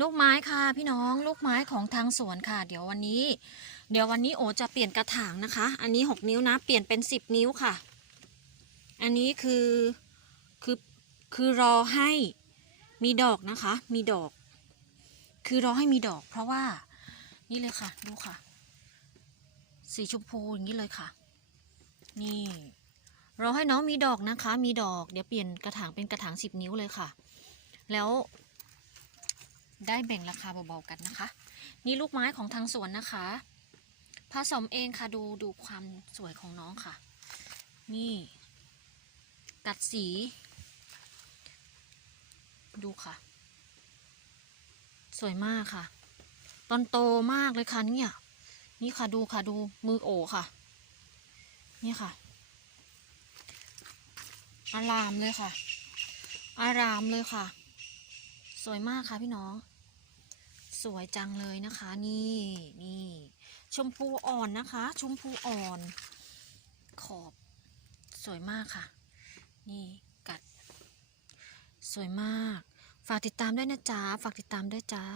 ลูกไม้ค่ะพี่น้องลูกไม้ของทางสวนค่ะ เดี๋ยววันนี้ เดี๋ยววันนี้โอจะเปลี่ยนกระถางนะคะ อันนี้หกนิ้วนะ เปลี่ยนเป็นสิบนิ้วค่ะ อันนี้คือคือคือรอให้มีดอกนะคะ มีดอก คือรอให้มีดอก เพราะว่า นี่เลยค่ะ ดูค่ะ สีชมพูอย่างนี้เลยค่ะ นี่รอให้น้องมีดอกนะคะ มีดอก เดี๋ยวเปลี่ยนกระถางเป็นกระถางสิบนิ้วเลยค่ะ แล้ว ได้แบ่งราคาเบาๆกันนะคะ นี่ลูกไม้ของทางสวนนะคะผสมเองค่ะดูดูความสวยของน้องค่ะ นี่กัดสี ดูค่ะ สวยมากค่ะ ตอนโตมากเลยค่ะเนี่ยนี่ค่ะดูค่ะดูมือโอค่ะ นี่ค่ะ อารามเลยค่ะ อารามเลยค่ะ สวยมากค่ะพี่น้อง สวยจังเลยนะคะนี่นี่ชมพูอ่อนนะคะ ชมพูอ่อน ขอบสวยมากค่ะ นี่กัด สวยมาก ฝากติดตามด้วยนะจ๊ะฝากติดตามด้วยจ้า